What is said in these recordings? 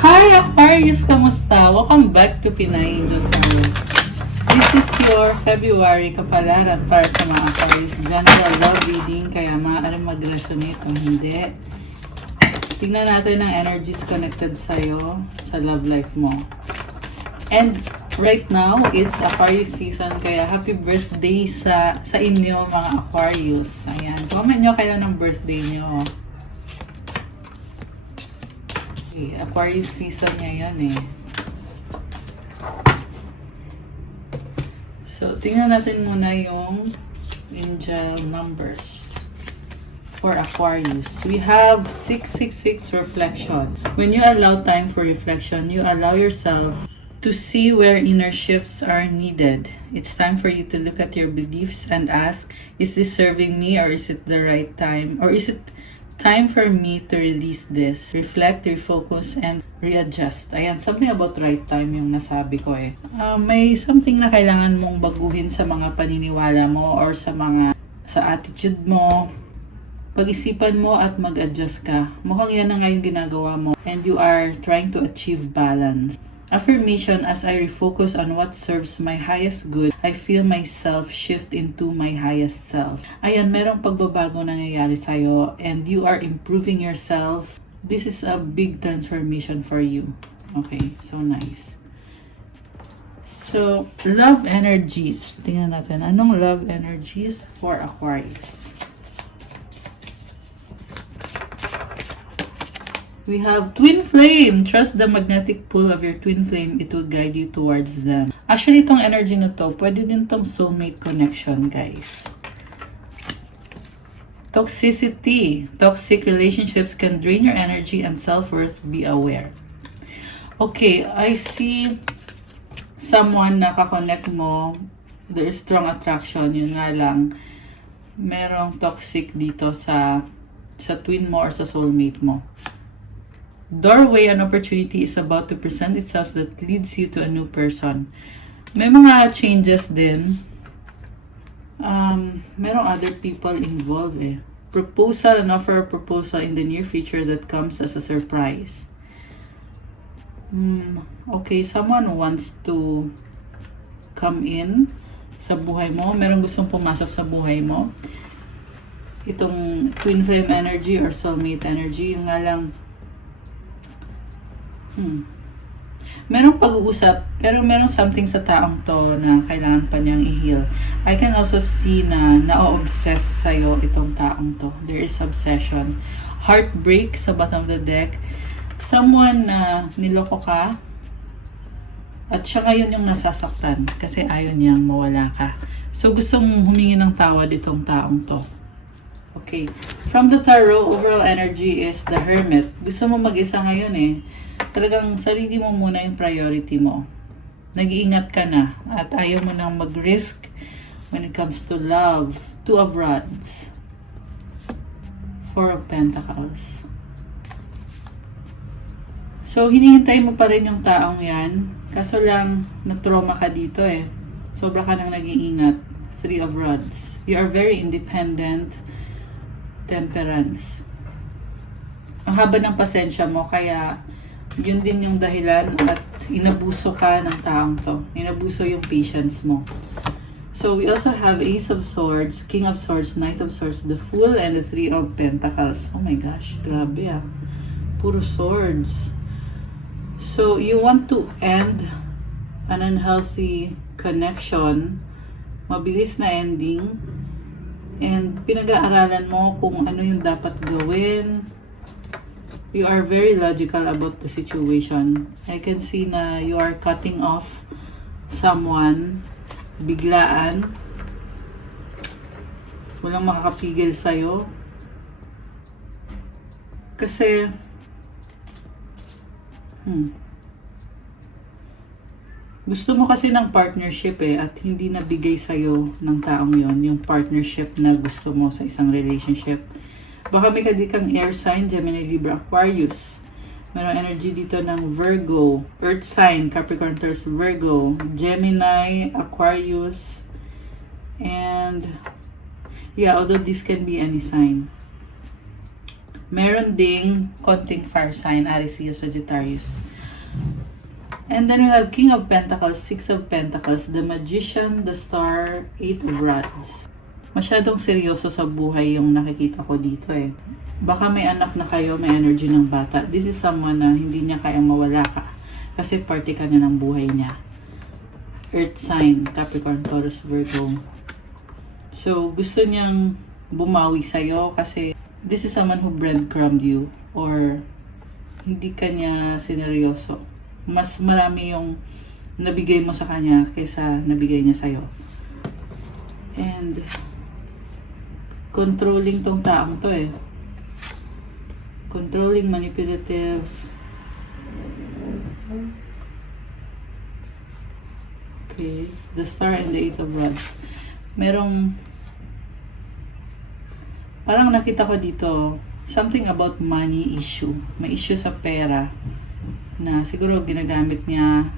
Hi Aquarius! Kamusta? Welcome back to Pinay Angel Tarot. This is your February kapalaran para sa mga Aquarius. General love reading, kaya maaaring mag-resonate o hindi. Tingnan natin ang energies connected sa'yo sa love life mo. And right now, it's Aquarius season, kaya happy birthday sa inyo mga Aquarius. Ayan, comment nyo kailan ang birthday nyo. Okay, Aquarius season ngayon eh. So, tingnan natin muna yung angel numbers for Aquarius. We have 666 reflection. When you allow time for reflection, you allow yourself to see where inner shifts are needed. It's time for you to look at your beliefs and ask, is this serving me, or is it the right time? Or is it time for me to release this? Reflect, refocus, and readjust. Ayan, something about right time yung nasabi ko eh. May something na kailangan mong baguhin sa mga paniniwala mo or sa attitude mo. Pag-isipan mo at mag-adjust ka. Mukhang yan na nga yung ginagawa mo and you are trying to achieve balance. Affirmation: as I refocus on what serves my highest good, I feel myself shift into my highest self. Ayan, merong pagbabago nangyayari sa'yo and you are improving yourself. This is a big transformation for you. Okay, so nice. So, love energies. Tingnan natin, anong love energies for Aquarius? We have twin flame. Trust the magnetic pull of your twin flame. It will guide you towards them. Actually, itong energy na to, pwede din tong soulmate connection, guys. Toxicity. Toxic relationships can drain your energy and self-worth. Be aware. Okay, I see someone na kakonect mo. There is strong attraction. Yun nga lang, merong toxic dito sa twin mo or sa soulmate mo. Doorway, an opportunity is about to present itself that leads you to a new person. May mga changes din. Merong other people involved eh. Proposal, an offer or proposal in the near future that comes as a surprise. Okay, someone wants to come in sa buhay mo. Merong gustong pumasok sa buhay mo. Itong twin flame energy or soulmate energy, yung nga lang, merong pag-uusap, pero merong something sa taong to na kailangan pa niyang i-heal. I can also see na na-obsess sa'yo itong taong to. There is obsession. Heartbreak sa bottom of the deck. Someone na niloko ka, at siya ngayon yung nasasaktan kasi ayaw niyang mawala ka. So, gustong humingi ng tawad itong taong to. Okay. From the tarot, overall energy is the Hermit. Gusto mo mag-isa ngayon eh. Talagang sarili mo muna yung priority mo. Nag-iingat ka na at ayaw mo nang mag-risk when it comes to love. Two of Rods. Four of Pentacles. So, hinihintay mo pa rin yung taong yan. Kaso lang, na-trauma ka dito eh. Sobra ka nang nag-iingat. Three of Rods. You are very independent. Temperance. Ang haba ng pasensya mo, kaya yun din yung dahilan at inabuso ka ng taong to. Inabuso yung patience mo. So, we also have Ace of Swords, King of Swords, Knight of Swords, the Fool, and the Three of Pentacles. Oh my gosh, grabe ah. Puro swords. So, you want to end an unhealthy connection. Mabilis na ending. And pinag-aaralan mo kung ano yung dapat gawin. You are very logical about the situation. I can see na you are cutting off someone biglaan. Walang makakapigil sa'yo. Kasi gusto mo kasi ng partnership eh, at hindi nabigay sa'yo ng taong yon yung partnership na gusto mo sa isang relationship. Baka may kang air sign, Gemini, Libra, Aquarius. Merong energy dito ng Virgo, Earth sign, Capricorn, Taurus, Virgo, Gemini, Aquarius, and yeah, although this can be any sign. Meron ding konting fire sign, Aries, Leo, Sagittarius. And then we have King of Pentacles, Six of Pentacles, the Magician, the Star, Eight of Rods. Masyadong seryoso sa buhay yung nakikita ko dito eh. Baka may anak na kayo, may energy ng bata. This is someone na hindi niya kayang mawala ka. Kasi party ka na ng buhay niya. Earth sign, Capricorn, Taurus, Virgo. So, gusto niyang bumawi sa'yo kasi this is someone who breadcrumbed you or hindi ka niya sineryoso. Mas marami yung nabigay mo sa kanya kaysa nabigay niya sa'yo. And controlling tong taong to eh. Controlling, manipulative. Okay, the Star and the Eight of Rods. Merong parang nakita ko dito something about money issue. May issue sa pera na siguro ginagamit niya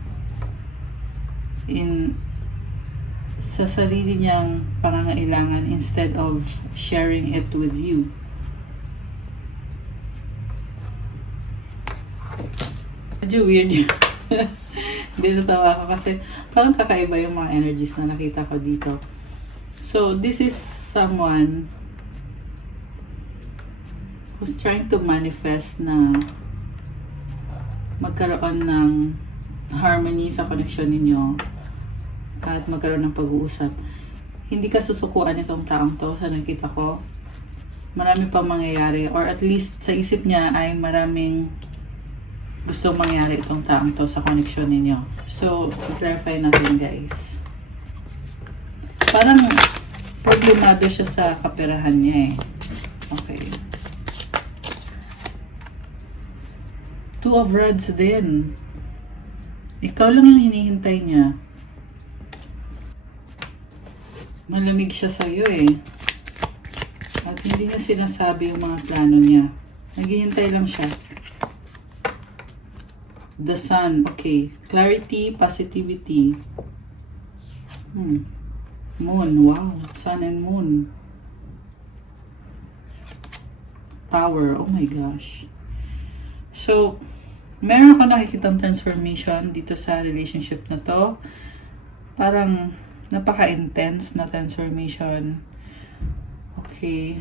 sa sarili niyang pangangailangan instead of sharing it with you. Medyo weird yun. Hindi natawa ko kasi parang kakaiba yung mga energies na nakita ko dito. So, this is someone who's trying to manifest na magkaroon ng harmony sa connection ninyo at magkaroon ng pag-uusap. Hindi ka susukuan itong taong to sa nakita ko. Marami pang mangyayari or at least sa isip niya ay maraming gusto mangyari itong taong to sa connection ninyo. So, clarify natin guys. Parang problemado siya sa kaperahan niya eh. Okay. Two of Rods din. Ikaw lang yung hinihintay niya. Malamig siya sa'yo eh. At hindi niya sinasabi yung mga plano niya. Naghihintay lang siya. The Sun. Okay. Clarity, positivity. Moon. Wow. Sun and Moon. Tower. Oh my gosh. So, meron ako nakikitang transformation dito sa relationship na to. Parang napaka-intense na transformation. Okay.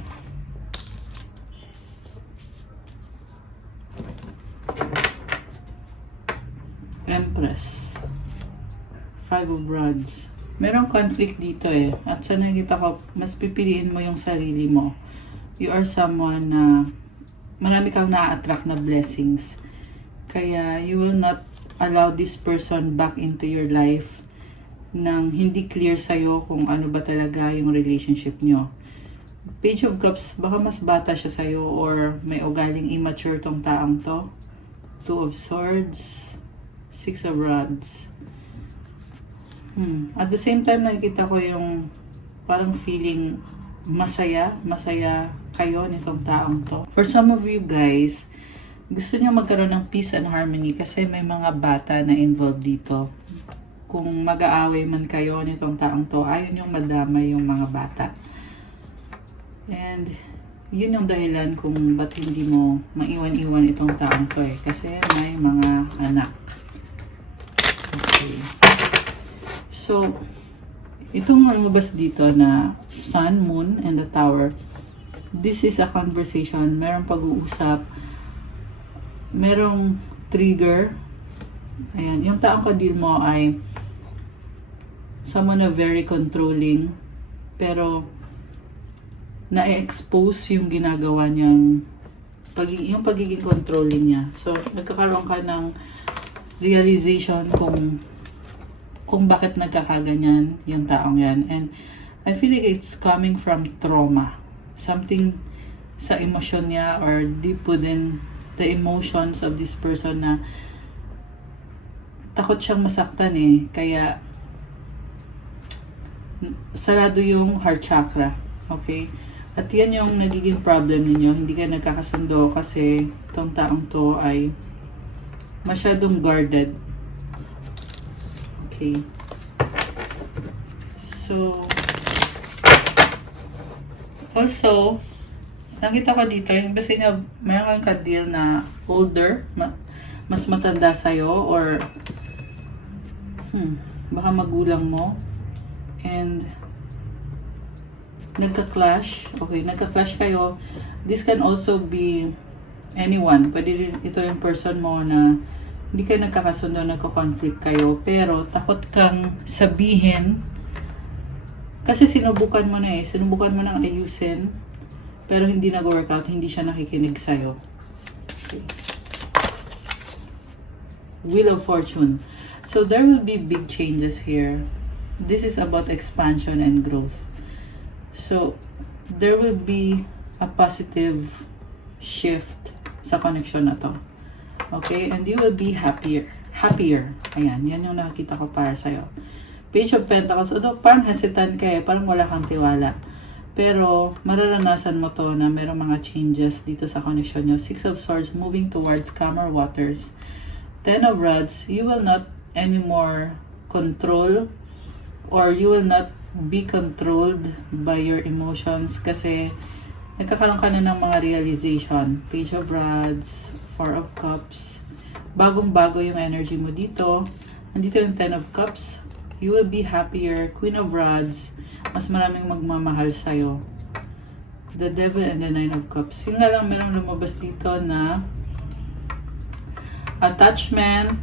Empress. Five of Rods. Merong conflict dito eh. At sa nakikita ko, mas pipiliin mo yung sarili mo. You are someone na marami kang na-attract na blessings. Kaya you will not allow this person back into your life nang hindi clear sa'yo kung ano ba talaga yung relationship nyo. Page of Cups, baka mas bata siya sa'yo or may ugaling immature tong taong to. Two of Swords. Six of Rods. At the same time, nakikita ko yung parang feeling masaya kayo nitong taong to. For some of you guys, gusto niyo magkaroon ng peace and harmony kasi may mga bata na involved dito. Kung mag-aaway man kayo nitong taong to, ayaw niyong madamay yung mga bata. And yun yung dahilan kung ba't hindi mo maiwan-iwan itong taong to eh. Kasi may mga anak. Okay. So, itong lumabas dito na Sun, Moon, and the Tower, this is a conversation. Merong pag-uusap. Merong trigger. Ayan. Yung taong ka-deal mo ay someone na very controlling. Pero, na-expose yung ginagawa niyang yung pagiging controlling niya. So, nagkakaroon ka ng realization kung bakit nagkakaganyan yung taong yan. And I feel like it's coming from trauma. Something sa emosyon niya or deep within the emotions of this person na takot siyang masaktan eh. Kaya sarado yung heart chakra. Okay? At yan yung nagiging problem ninyo. Hindi kayo nagkakasundo kasi itong taong to ay masyadong guarded. Okay. So, also, nakita ko dito, yung basta nga, mayroon kang ka-deal na older, mas matanda sa'yo, or Baka magulang mo. And nagka-clash. Okay, nagka-clash kayo. This can also be anyone. Pwede rin ito yung person mo na hindi kayo nagkakasundo, nagko-conflict kayo. Pero takot kang sabihin kasi sinubukan mo na sinubukan mo nang ayusin pero hindi nag-workout, hindi siya nakikinig sa'yo. Okay. Wheel of Fortune. So there will be big changes here. This is about expansion and growth. So there will be a positive shift sa connection na to. Okay? And you will be happier. Happier. Ayan. Yan yung nakikita ko para sa'yo. Page of Pentacles. Although parang hesitant ka parang wala kang tiwala. Pero mararanasan mo to na merong mga changes dito sa connection nyo. Six of Swords moving towards calmer waters. Ten of Rods, you will not anymore control or you will not be controlled by your emotions kasi nagkakaroon ka na ng mga realization. Page of Rods, Four of Cups. Bagong-bago yung energy mo dito. Nandito yung Ten of Cups. You will be happier. Queen of Rods, mas maraming magmamahal sa'yo. The Devil and the Nine of Cups. Yung nga lang merong lumabas dito na attachment.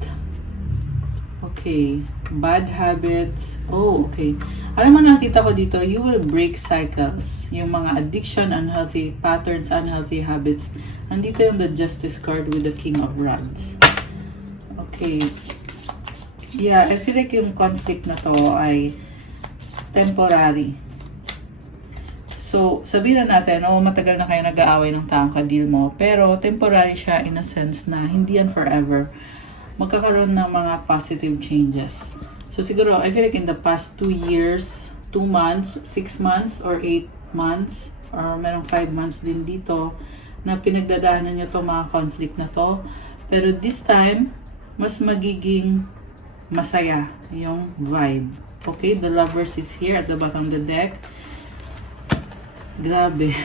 Okay. Bad habits. Oh, okay. Alam mo, nakita ko dito, you will break cycles. Yung mga addiction, unhealthy patterns, unhealthy habits. Nandito yung the Justice card with the King of Rods. Okay. Yeah, I feel like yung conflict na to ay temporary. So, sabihin na natin, matagal na kayo nag-aaway ng taong ka-deal mo, pero temporary siya in a sense na hindi yan forever. Magkakaroon ng mga positive changes. So, siguro, I feel like in the past 2 years, 2 months, 6 months, or 8 months, or merong 5 months din dito, na pinagdadaanan nyo itong mga conflict na to. Pero this time, mas magiging masaya yung vibe. Okay, the Lovers is here at the bottom of the deck. Grabe.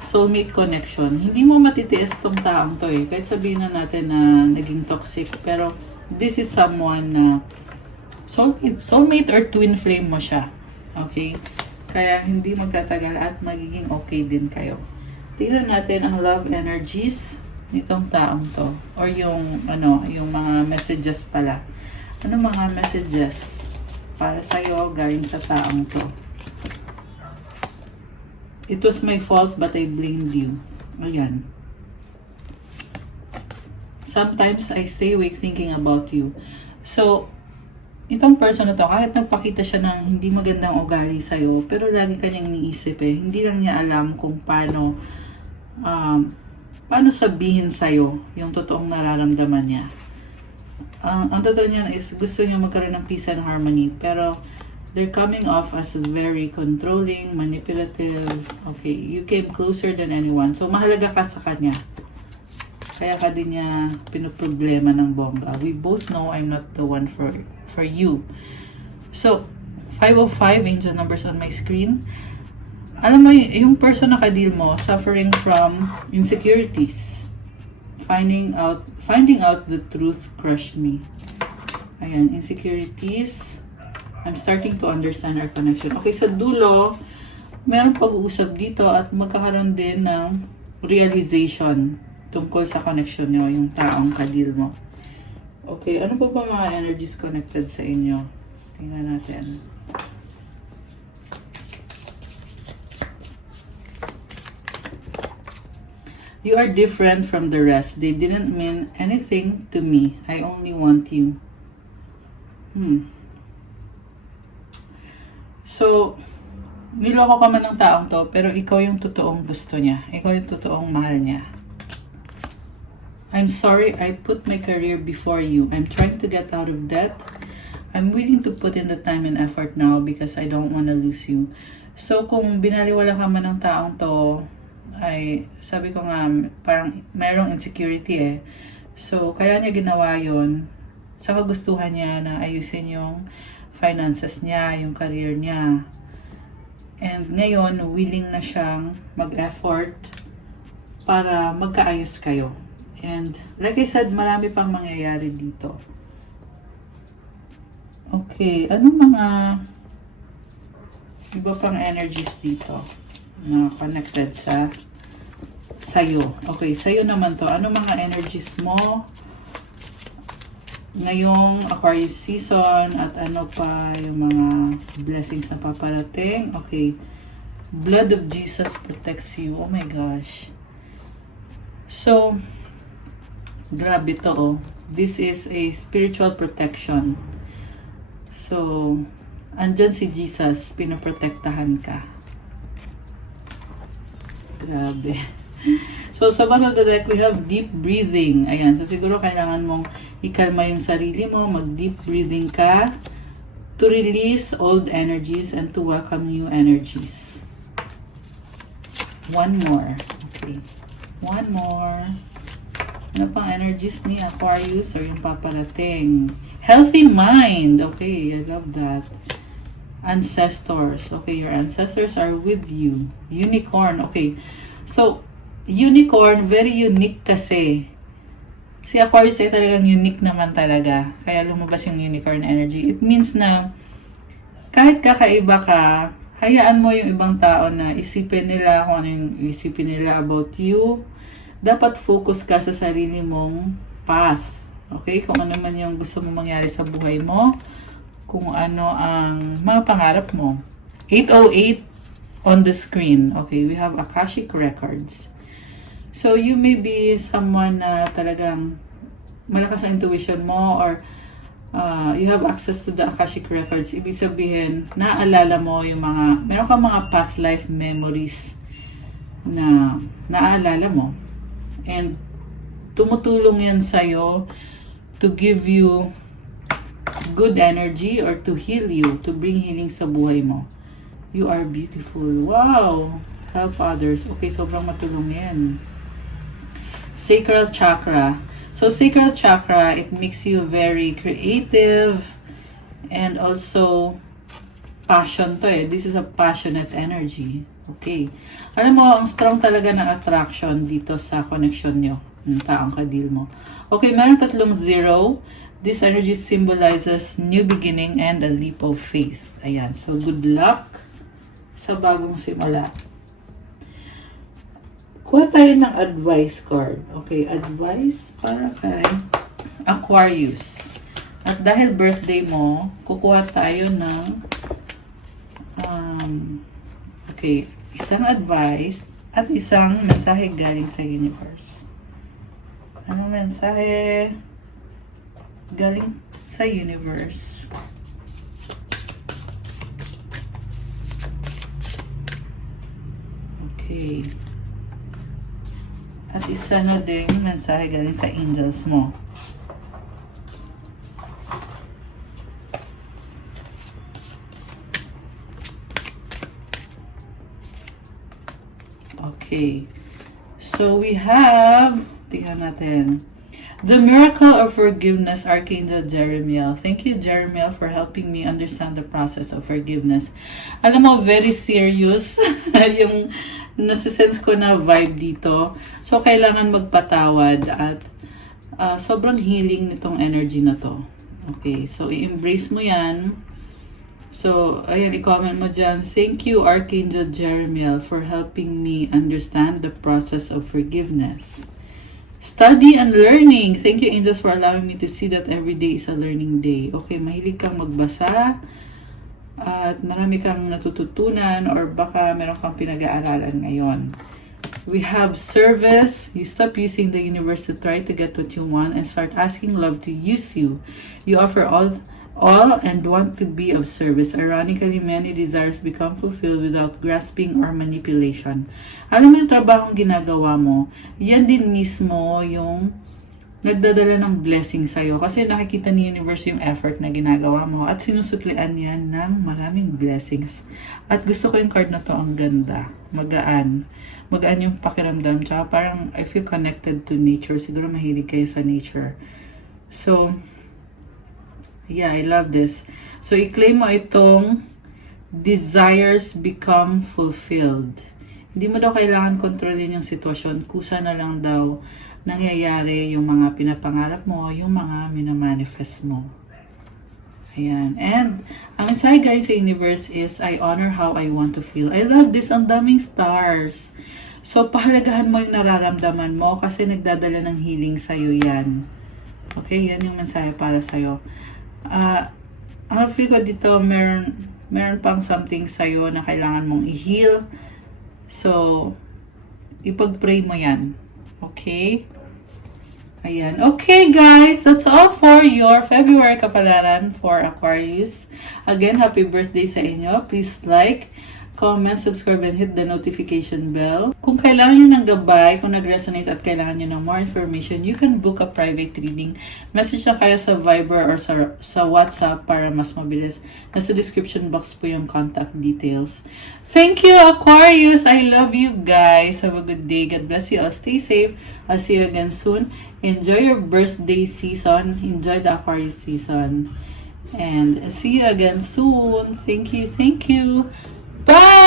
Soulmate connection. Hindi mo matitiis tong taong to Kahit sabihin na natin na naging toxic. Pero this is someone na soulmate or twin flame mo siya. Okay? Kaya hindi magtatagal at magiging okay din kayo. Tingnan natin ang love energies nitong taong to. Or yung, yung mga messages pala. Ano mga messages para sa'yo galing sa taong to? It was my fault but I blamed you. Ayan. Sometimes I stay awake thinking about you. So, itong person na to, kahit nagpakita siya ng hindi magandang ugali sa'yo, pero lagi kanyang iniisip Hindi lang niya alam kung paano sabihin sa'yo yung totoong nararamdaman niya. Ang totoo niya is gusto niya magkaroon ng peace and harmony, pero they're coming off as very controlling, manipulative. Okay, you came closer than anyone. So, mahalaga ka sa kanya. Kaya ka din niya pinoproblema ng bongga. We both know I'm not the one for you. So, 505, angel numbers on my screen. Alam mo, yung person na ka-deal mo, suffering from insecurities. Finding out the truth crushed me. Ayan, insecurities. I'm starting to understand our connection. Okay, sa dulo, meron pag-uusap dito at magkakaroon din ng realization tungkol sa connection nyo, yung taong ka-deal mo. Okay, ano pa ba mga energies connected sa inyo? Tingnan natin. You are different from the rest. They didn't mean anything to me. I only want you. So, niloko ka man ng taong to, pero ikaw yung totoong gusto niya. Ikaw yung totoong mahal niya. I'm sorry I put my career before you. I'm trying to get out of debt. I'm willing to put in the time and effort now because I don't want to lose you. So, kung binaliwala ka man ng taong to, ay, sabi ko nga, parang mayroong insecurity So, kaya niya ginawa yon sa kagustuhan niya na ayusin yung finances niya, yung career niya. And ngayon, willing na siyang mag-effort para magkaayos kayo. And like I said, marami pang mangyayari dito. Okay, anong mga iba pang energies dito na connected sa sa'yo? Okay, sa'yo naman to. Ano mga energies mo ngayong Aquarius season at ano pa yung mga blessings na paparating? Okay, blood of Jesus protects you. Oh my gosh. So, grabe to oh. This is a spiritual protection. So, andyan si Jesus, pinoprotektahan ka. Grabe. So, sa bottom of the deck, we have deep breathing. Ayan. So, siguro kailangan mong ikalma yung sarili mo. Mag-deep breathing ka to release old energies and to welcome new energies. One more. Okay. One more. Ano pang energies ni Aquarius or yung paparating? Healthy mind. Okay, I love that. Ancestors. Okay, your ancestors are with you. Unicorn. Okay. So, unicorn, very unique kasi. Si Aquarius ay talagang unique naman talaga. Kaya lumabas yung unicorn energy. It means na kahit kakaiba ka, hayaan mo yung ibang tao na isipin nila kung ano yung isipin nila about you. Dapat focus ka sa sarili mong path. Okay? Kung ano man yung gusto mong mangyari sa buhay mo. Kung ano ang mga pangarap mo. 808 on the screen. Okay, we have Akashic Records. So, you may be someone na talagang malakas ang intuition mo or you have access to the Akashic Records. Ibig sabihin, naaalala mo yung mga, meron kang mga past life memories na naaalala mo. And tumutulong yan sa'yo to give you good energy or to heal you, to bring healing sa buhay mo. You are beautiful. Wow! Help others. Okay, sobrang matulong yan. Sacral chakra. So, sacral chakra, it makes you very creative and also passion to eh. This is a passionate energy. Okay. Alam mo, ang strong talaga ng attraction dito sa connection nyo, ng taong kadil mo. Okay, meron 3 zero. This energy symbolizes new beginning and a leap of faith. Ayan. So, good luck sa bagong simula. Kuha tayo ng advice card. Okay, advice para kay Aquarius. At dahil birthday mo, kukuha tayo ng okay, isang advice at isang mensahe galing sa universe. Ano mensahe galing sa universe? Okay. At isa na din mensahe galing sa angels mo. Okay. So we have, tingnan natin. The Miracle of Forgiveness, Archangel Jeremiel. Thank you, Jeremiel, for helping me understand the process of forgiveness. Alam mo, very serious yung nasisense ko na vibe dito. So, kailangan magpatawad at sobrang healing nitong energy na to. Okay, so i-embrace mo yan. So, ayan, i-comment mo dyan. Thank you, Archangel Jeremiel, for helping me understand the process of forgiveness. Study and learning. Thank you, angels, for allowing me to see that every day is a learning day. Okay, mahilig kang magbasa at marami kang natututunan or baka meron kang pinag-aaralan ngayon. We have service. You stop using the universe to try to get what you want and start asking love to use you. You offer all and want to be of service. Ironically, many desires become fulfilled without grasping or manipulation. Alam mo yung trabahong ginagawa mo, yan din mismo yung nagdadala ng blessing sa'yo. Kasi nakikita ni universe yung effort na ginagawa mo at sinusuklian yan ng maraming blessings. At gusto ko yung card na to, ang ganda. Magaan. Magaan yung pakiramdam. Tsaka parang I feel connected to nature. Siguro mahilig kayo sa nature. So, yeah, I love this. So, i-claim mo itong desires become fulfilled. Hindi mo daw kailangan kontrolin yung sitwasyon. Kusa na lang daw nangyayari yung mga pinapangarap mo, yung mga minamanifest mo. Ayan. And, ang mensahe galing sa universe is, I honor how I want to feel. I love this. Ang daming stars. So, pahalagahan mo yung nararamdaman mo kasi nagdadala ng healing sa'yo yan. Okay? Yan yung mensahe para sa'yo. Ang feel ko dito, meron pang something sa'yo na kailangan mong i-heal. So, ipag-pray mo yan. Okay? Ayan. Okay, guys. That's all for your February kapalaran for Aquarius. Again, happy birthday sa inyo. Please like, comment, subscribe, and hit the notification bell. Kung kailangan nyo ng gabay, kung nag-resonate at kailangan nyo ng more information, you can book a private reading. Message na kayo sa Viber or sa WhatsApp para mas mabilis. Nasa description box po yung contact details. Thank you, Aquarius! I love you guys. Have a good day. God bless you all. Stay safe. I'll see you again soon. Enjoy your birthday season. Enjoy the Aquarius season. And see you again soon. Thank you. Thank you. Bye!